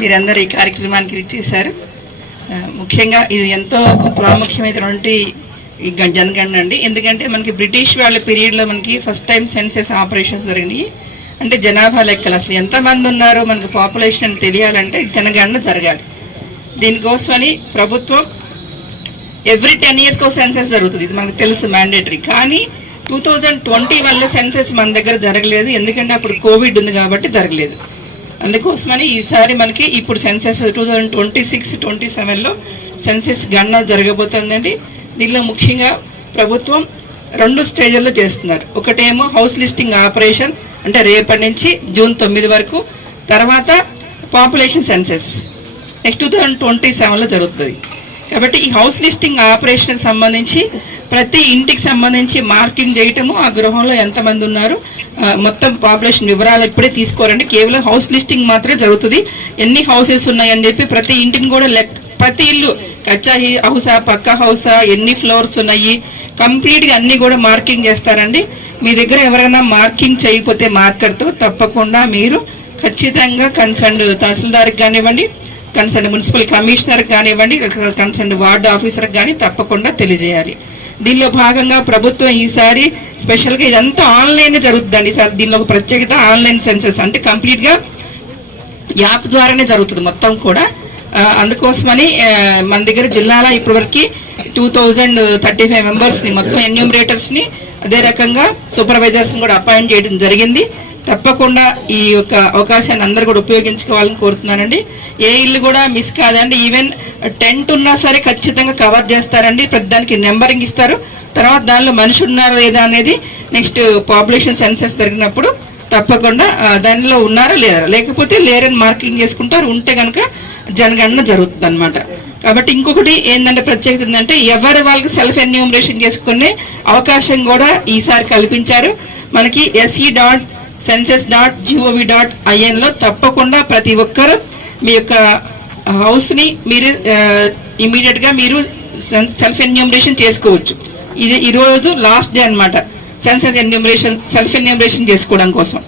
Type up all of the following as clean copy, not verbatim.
మీరందరూ ఈ కార్యక్రమానికి ఇచ్చేశారు. ముఖ్యంగా ఇది ఎంతో ప్రాముఖ్యమైనటువంటి జనగణన అండి. ఎందుకంటే మనకి బ్రిటిష్ వాళ్ళ పీరియడ్లో మనకి ఫస్ట్ టైం సెన్సెస్ ఆపరేషన్స్ జరిగినాయి. అంటే జనాభా లెక్కలు అసలు ఎంతమంది ఉన్నారో మనకు పాపులేషన్ అని తెలియాలంటే జనగణన జరగాలి. దీనికోసమని ప్రభుత్వం ఎవ్రీ 10 years సెన్సెస్ జరుగుతుంది. ఇది మనకు తెలుసు, మ్యాండేటరీ. కానీ 2021 సెన్సెస్ మన దగ్గర జరగలేదు. ఎందుకంటే అప్పుడు కోవిడ్ ఉంది కాబట్టి జరగలేదు. అందుకోసమని ఈసారి మనకి ఇప్పుడు సెన్సెస్ 2026-27లో సెన్సెస్ గణన జరగబోతుందండి. దీనిలో ముఖ్యంగా ప్రభుత్వం 2 స్టేజ్ల్లో చేస్తున్నారు. ఒకటేమో హౌస్ లిస్టింగ్ ఆపరేషన్, అంటే రేపటి నుంచి జూన్ 9 వరకు. తర్వాత పాపులేషన్ సెన్సెస్ నెక్స్ట్ 2027లో జరుగుతుంది. కాబట్టి ఈ హౌస్ లిస్టింగ్ ఆపరేషన్కి సంబంధించి ప్రతి ఇంటికి సంబంధించి మార్కింగ్ చేయటము, ఆ గృహంలో ఎంతమంది ఉన్నారు, మొత్తం పాపులేషన్ వివరాలు ఇప్పుడే తీసుకోరండి. కేవలం హౌస్ లిస్టింగ్ మాత్రమే జరుగుతుంది. ఎన్ని హౌసెస్ ఉన్నాయని చెప్పి ప్రతి ఇంటిని కూడా ప్రతి ఇల్లు కచ్చా హౌసా, పక్కా హౌసా, ఎన్ని ఫ్లోర్స్ ఉన్నాయి, కంప్లీట్గా అన్నీ కూడా మార్కింగ్ చేస్తారండి. మీ దగ్గర ఎవరైనా మార్కింగ్ చేయకపోతే మార్కర్తో తప్పకుండా మీరు ఖచ్చితంగా కన్సర్న్ తహసీల్దార్కి కానివ్వండి, కన్సర్న్ మున్సిపల్ కమిషనర్కి కానివ్వండి, కన్సర్న్ వార్డు ఆఫీసర్కి కానీ తప్పకుండా తెలియజేయాలి. దీనిలో భాగంగా ప్రభుత్వం ఈసారి స్పెషల్గా ఇదంతా ఆన్లైన్ జరుగుతుందండి. ఈసారి దీనిలో ఒక ప్రత్యేకత ఆన్లైన్ సెన్సెస్, అంటే కంప్లీట్గా యాప్ ద్వారానే జరుగుతుంది మొత్తం కూడా. అందుకోసమని మన దగ్గర జిల్లాలో ఇప్పటివరకు 2035 మెంబర్స్ని, మొత్తం ఎన్యూమరేటర్స్ని, అదే రకంగా సూపర్వైజర్స్ని కూడా అపాయింట్ చేయడం జరిగింది. తప్పకుండా ఈ యొక్క అవకాశాన్ని అందరూ కూడా ఉపయోగించుకోవాలని కోరుతున్నానండి. ఏ ఇల్లు కూడా మిస్ కాదండి. ఈవెన్ టెంట్ ఉన్నా సరే ఖచ్చితంగా కవర్ చేస్తారండి. ప్రతిదానికి నెంబరింగ్ ఇస్తారు. తర్వాత దానిలో మనిషి ఉన్నారా లేదా అనేది నెక్స్ట్ పాపులేషన్ సెన్సెస్ జరిగినప్పుడు తప్పకుండా దానిలో ఉన్నారా లేదా, లేకపోతే లేరని మార్కింగ్ చేసుకుంటారు. ఉంటే కనుక జనగణన జరుగుతుంది అనమాట. కాబట్టి ఇంకొకటి ఏంటంటే ప్రత్యేకత ఏంటంటే ఎవరు వాళ్ళకి సెల్ఫ్ ఎన్యూమరేషన్ చేసుకునే అవకాశం కూడా ఈసారి కల్పించారు. మనకి se.census.gov.in తప్పకుండా ప్రతి ఒక్కరు మీ యొక్క హౌస్ని మీరు ఇమీడియట్గా మీరు సెల్ఫ్ ఎన్యూమరేషన్ చేసుకోవచ్చు. ఇది ఈరోజు లాస్ట్ డే అనమాట సెల్ఫ్ ఎన్యూమరేషన్ చేసుకోవడం కోసం.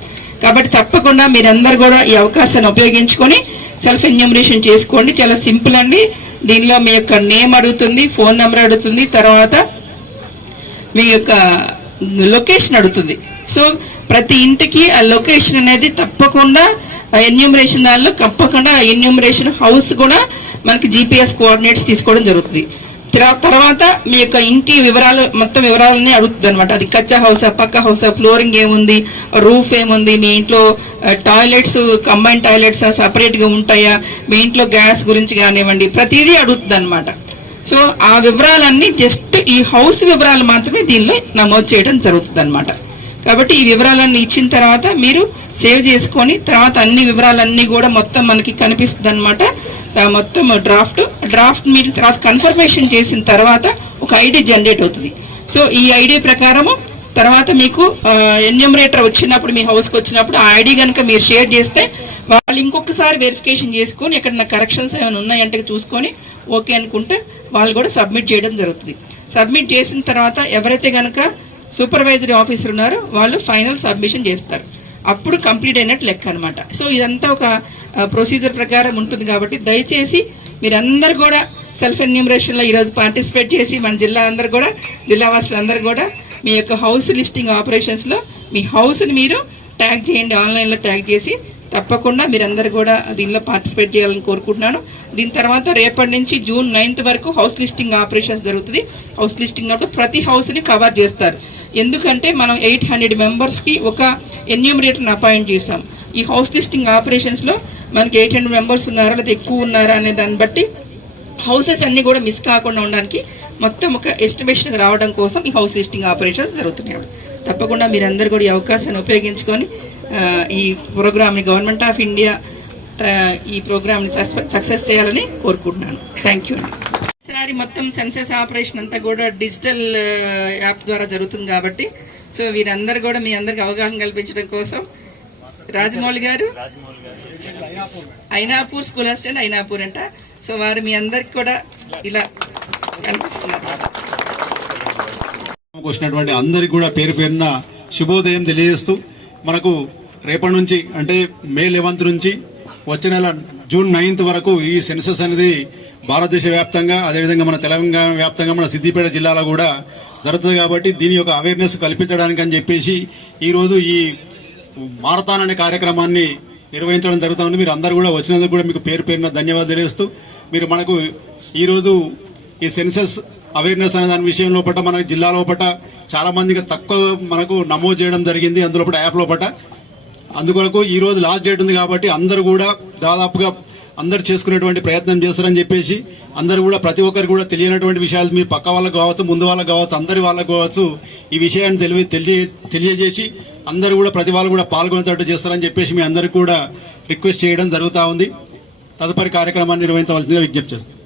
కాబట్టి తప్పకుండా మీరందరూ కూడా ఈ అవకాశాన్ని ఉపయోగించుకొని సెల్ఫ్ ఎన్యూమరేషన్ చేసుకోండి. చాలా సింపుల్ అండి. దీనిలో మీ యొక్క నేమ్ అడుగుతుంది, ఫోన్ నెంబర్ అడుగుతుంది, తర్వాత మీ యొక్క లొకేషన్ అడుగుతుంది. సో ప్రతి ఇంటికి ఆ లొకేషన్ అనేది తప్పకుండా ఎన్యూమరేషన్ దానిలో తప్పకుండా ఎన్యూమరేషన్ హౌస్ కూడా మనకి GPS కోఆర్డినేట్స్ తీసుకోవడం జరుగుతుంది. తర్వాత మీ యొక్క ఇంటి వివరాలు, మొత్తం వివరాలన్నీ అడుగుతుంది అనమాట. అది కచ్చా హౌసా, పక్కా హౌసా, ఫ్లోరింగ్ ఏముంది, రూఫ్ ఏముంది, మీ ఇంట్లో టాయిలెట్స్ కంబైన్ టాయిలెట్స్ సపరేట్గా ఉంటాయా, మీ ఇంట్లో గ్యాస్ గురించి కానివ్వండి, ప్రతిదీ అడుగుతుంది అనమాట. సో ఆ వివరాలన్నీ జస్ట్ ఈ హౌస్ వివరాలు మాత్రమే దీనిలో నమోదు చేయడం జరుగుతుంది అనమాట. కాబట్టి ఈ వివరాలన్నీ ఇచ్చిన తర్వాత మీరు సేవ్ చేసుకొని తర్వాత అన్ని వివరాలన్నీ కూడా మొత్తం మనకి కనిపిస్తుంది అనమాట. మొత్తం డ్రాఫ్ట్ మీరు తర్వాత కన్ఫర్మేషన్ చేసిన తర్వాత ఒక ఐడి జనరేట్ అవుతుంది. సో ఈ ఐడి ప్రకారము తర్వాత మీకు ఎన్యూమరేటర్ వచ్చినప్పుడు, మీ హౌస్కి వచ్చినప్పుడు ఆ ఐడి కనుక మీరు షేర్ చేస్తే వాళ్ళు ఇంకొకసారి వెరిఫికేషన్ చేసుకొని ఎక్కడన్నా కరెక్షన్స్ ఏమైనా ఉన్నాయంటే చూసుకొని ఓకే అనుకుంటే వాళ్ళు కూడా సబ్మిట్ చేయడం జరుగుతుంది. సబ్మిట్ చేసిన తర్వాత ఎవరైతే కనుక సూపర్వైజరీ ఆఫీసర్ ఉన్నారో వాళ్ళు ఫైనల్ సబ్మిషన్ చేస్తారు. అప్పుడు కంప్లీట్ అయినట్టు లెక్క అనమాట. సో ఇదంతా ఒక ప్రొసీజర్ ప్రకారం ఉంటుంది. కాబట్టి దయచేసి మీరందరూ కూడా సెల్ఫ్ ఎన్యూమరేషన్లో ఈరోజు పార్టిసిపేట్ చేసి మన జిల్లావాసులందరూ కూడా మీ యొక్క హౌస్ లిస్టింగ్ ఆపరేషన్స్లో మీ హౌస్ని మీరు ట్యాగ్ చేయండి. ఆన్లైన్లో ట్యాగ్ చేసి తప్పకుండా మీరందరూ కూడా దీనిలో పార్టిసిపేట్ చేయాలని కోరుకుంటున్నాను. దీని తర్వాత రేపటి నుంచి జూన్ 9 వరకు హౌస్ లిస్టింగ్ ఆపరేషన్స్ జరుగుతుంది. హౌస్ లిస్టింగ్ అప్పుడు ప్రతి హౌస్ని కవర్ చేస్తారు. ఎందుకంటే మనం 800 మెంబర్స్కి ఒక ఎన్యూమరేటర్ని అపాయింట్ చేసాం. ఈ హౌస్ లిస్టింగ్ ఆపరేషన్స్లో మనకి 800 మెంబర్స్ ఉన్నారా లేదా ఎక్కువ ఉన్నారా అనే దాన్ని బట్టి హౌసెస్ అన్నీ కూడా మిస్ కాకుండా ఉండడానికి మొత్తం ఒక ఎస్టిమేషన్ రావడం కోసం ఈ హౌస్ లిస్టింగ్ ఆపరేషన్స్ జరుగుతున్నాయి. తప్పకుండా మీరందరూ కూడా ఈ అవకాశాన్ని ఉపయోగించుకొని ఈ ప్రోగ్రామ్ని గవర్నమెంట్ ఆఫ్ ఇండియా ఈ ప్రోగ్రామ్ని సక్సెస్ చేయాలని కోరుకుంటున్నాను. థ్యాంక్ యూ అండి. ఈసారి మొత్తం సెన్సెస్ ఆపరేషన్ అంతా కూడా డిజిటల్ యాప్ ద్వారా జరుగుతుంది కాబట్టి సో వీరందరూ కూడా మీ అందరికి అవగాహన కల్పించడం కోసం రాజమౌళి గారు ఐనాపూర్ స్కూల్ అసిస్టెంట్ ఐనాపూర్ అంట. సో వారు మీ అందరికి కూడా ఇలా కనిపిస్తున్నారు. వచ్చినటువంటి అందరికి కూడా పేరు పేరున శుభోదయం తెలియజేస్తూ మనకు రేపటి నుంచి అంటే మే 11 నుంచి వచ్చే నెల జూన్ 9th వరకు ఈ సెన్సస్ అనేది భారతదేశ వ్యాప్తంగా అదేవిధంగా మన తెలంగాణ వ్యాప్తంగా మన సిద్దిపేట జిల్లాలో కూడా జరుగుతుంది. కాబట్టి దీని యొక్క అవేర్నెస్ కల్పించడానికి అని చెప్పేసి ఈ రోజు ఈ మారథాన్ అనే కార్యక్రమాన్ని నిర్వహించడం జరుగుతూ ఉంది. మీరు అందరూ కూడా వచ్చినందుకు కూడా మీకు పేరు పేరున ధన్యవాదాలు తెలియజేస్తూ, మీరు మనకు ఈ రోజు ఈ సెన్సస్ అవేర్నెస్ అనే దాని విషయం లోపల మన జిల్లా లోపల చాలా మందికి తక్కువ మనకు నమోదు చేయడం జరిగింది అందులో యాప్ లోపల. అందుకొరకు ఈ రోజు లాస్ట్ డేట్ ఉంది కాబట్టి అందరూ కూడా దాదాపుగా అందరు చేసుకునేటువంటి ప్రయత్నం చేస్తారని చెప్పేసి అందరూ కూడా ప్రతి ఒక్కరు కూడా తెలియనటువంటి విషయాలు మీ పక్క వాళ్ళకు కావచ్చు, ముందు వాళ్ళకు కావచ్చు, అందరి వాళ్ళకు కావచ్చు ఈ విషయాన్ని తెలియజేసి అందరూ కూడా ప్రతి వాళ్ళు కూడా పాల్గొనేటట్టు చేస్తారని చెప్పేసి మీ అందరికీ కూడా రిక్వెస్ట్ చేయడం జరుగుతూ ఉంది. తదుపరి కార్యక్రమాన్ని నిర్వహించవలసిందిగా విజ్ఞప్తి చేస్తాం.